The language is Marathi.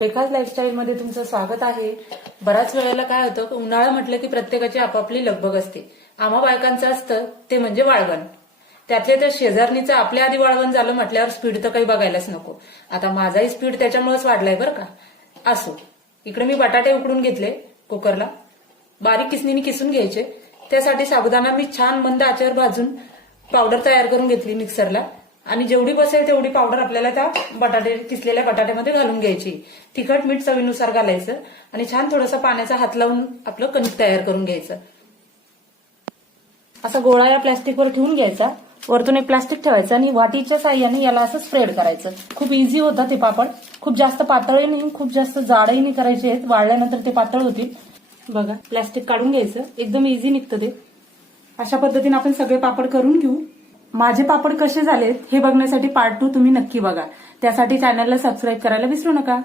रेखाज लाईफस्टाईल मध्ये तुमचं स्वागत आहे। बऱ्याच वेळेला काय होतं, उन्हाळा म्हटलं की प्रत्येकाची आपापली लगबग असते। आम्हा बायकांचं असतं ते म्हणजे वाळवण। त्यातले तर शेजारणीचं आपल्या आधी वाळवण झालं म्हटल्यावर स्पीड तर काही बघायलाच नको। आता माझाही स्पीड त्याच्यामुळेच वाढलाय बरं का। असो, इकडे मी बटाटे उकडून घेतले कुकरला, बारीक किसणीने किसून घ्यायचे। त्यासाठी साबुदाणा मी छान मंद आचेवर भाजून पावडर तयार करून घेतली मिक्सरला, आणि जेवढी बसेल तेवढी पावडर आपल्याला त्या किसलेल्या बटाट्यामध्ये घालून घ्यायची। तिखट मीठ चवीनुसार घालायचं आणि छान थोडासा पाण्याचा हात लावून आपलं कणिक तयार करून घ्यायचं। असा गोळा या प्लास्टिकवर ठेवून घ्यायचा, वरतून एक प्लास्टिक ठेवायचं आणि वाटीच्या साह्याने याला असं स्प्रेड करायचं। खूप इझी होतं ते पापड। खूप जास्त पातळही नाही, खूप जास्त जाडही नाही करायचे आहेत, वाळल्यानंतर ते पातळ होतील। बघा, प्लास्टिक काढून घ्यायचं, एकदम इझी निघतं ते। अशा पद्धतीने आपण सगळे पापड करून घेऊ। माझे पापड कसे झालेत हे बघण्यासाठी पार्ट 2 तुम्ही नक्की बघा। त्यासाठी चॅनलला सबस्क्राईब करायला विसरू नका।